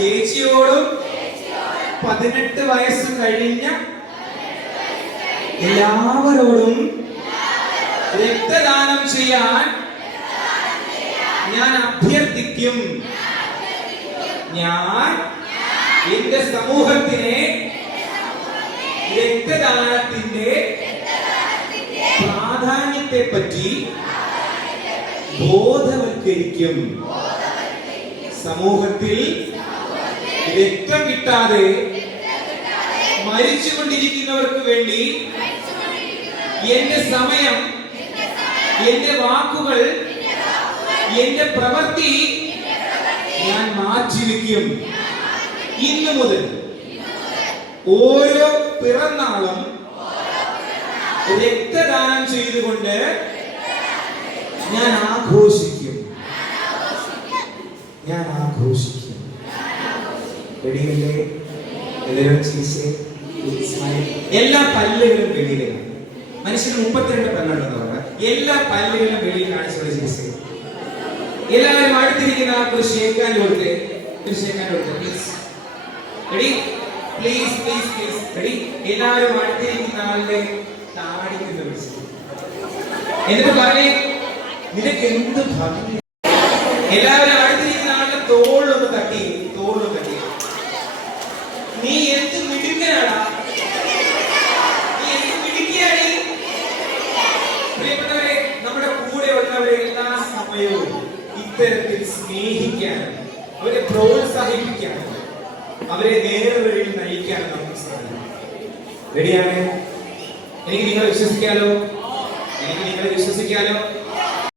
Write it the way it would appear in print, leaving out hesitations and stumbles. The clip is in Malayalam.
ചേച്ചിയോടും 18 വയസ്സ് കഴിഞ്ഞ എല്ലാവരോടും രക്തദാനം ചെയ്യാൻ ഞാൻ അഭ്യർത്ഥിക്കും. ഞാൻ എന്റെ സമൂഹത്തിനെ രക്തദാനത്തിന്റെ പ്രാധാന്യത്തെ പറ്റി ബോധവൽക്കരിക്കും. സമൂഹത്തിൽ രക്തം കിട്ടാതെ മരിച്ചുകൊണ്ടിരിക്കുന്നവർക്ക് വേണ്ടി എന്റെ സമയം, എന്റെ വാക്കുകൾ, എന്റെ പ്രവൃത്തി ഞാൻ മാറ്റിവെക്കും. ഇന്നു മുതൽ ഓരോ പിറന്നാളും രക്തദാനം ചെയ്തുകൊണ്ട് ഞാൻ ആഘോഷിക്കും. ഞാൻ ആഘോഷിക്കും. വെടിയല്ലേ? എല്ലാവരും ചിരിച്ചേ. എല്ലാ പല്ലുകളും വെളിയിലാണ്. മനുഷ്യന് 32 പല്ലുണ്ടെന്ന് പറഞ്ഞാൽ എല്ലാ പല്ലുകളും വെളിയിൽ കാണിച്ചോടെ ചിരിച്ചേ. എല്ലാവരും അടുത്തിരിക്കുന്ന ഒരു ഷേക്കാൻ കൊടുത്തേ. ഒരു ഷേക്കാൻ കൊടുത്തേ please. Ready? Please please please. Ready? എല്ലാവരും അടുത്തിരിക്കുന്ന ആളുടെ താടിക്കുന്ന വിളിച്ചു. എന്നിട്ട് പറഞ്ഞേ, നിനക്ക് എന്ത് ഭംഗി. എല്ലാവരും അടുത്തിരിക്കുന്ന ആളുടെ തോളൊന്ന് തട്ടി. തോളൊന്ന് തട്ടി. നീ എന്ത് മിടുക്കനാടാ, നീ എന്ത് മിടുക്കിയാടി. പ്രിയപ്പെട്ടവരെ, നമ്മുടെ കൂടെ ഉള്ളവരെ എല്ലാ സമയവും ഇത്തരത്തിൽ സ്നേഹിക്കാനും അവരെ പ്രോത്സാഹിപ്പിക്കാനും അവരെ നേർവഴിയിൽ നയിക്കാനും നമുക്ക് സാധിക്കും. റെഡിയാണ്? എനിക്ക് നിങ്ങളെ വിശ്വസിക്കാലോ? എനിക്ക് നിങ്ങളെ വിശ്വസിക്കാലോ?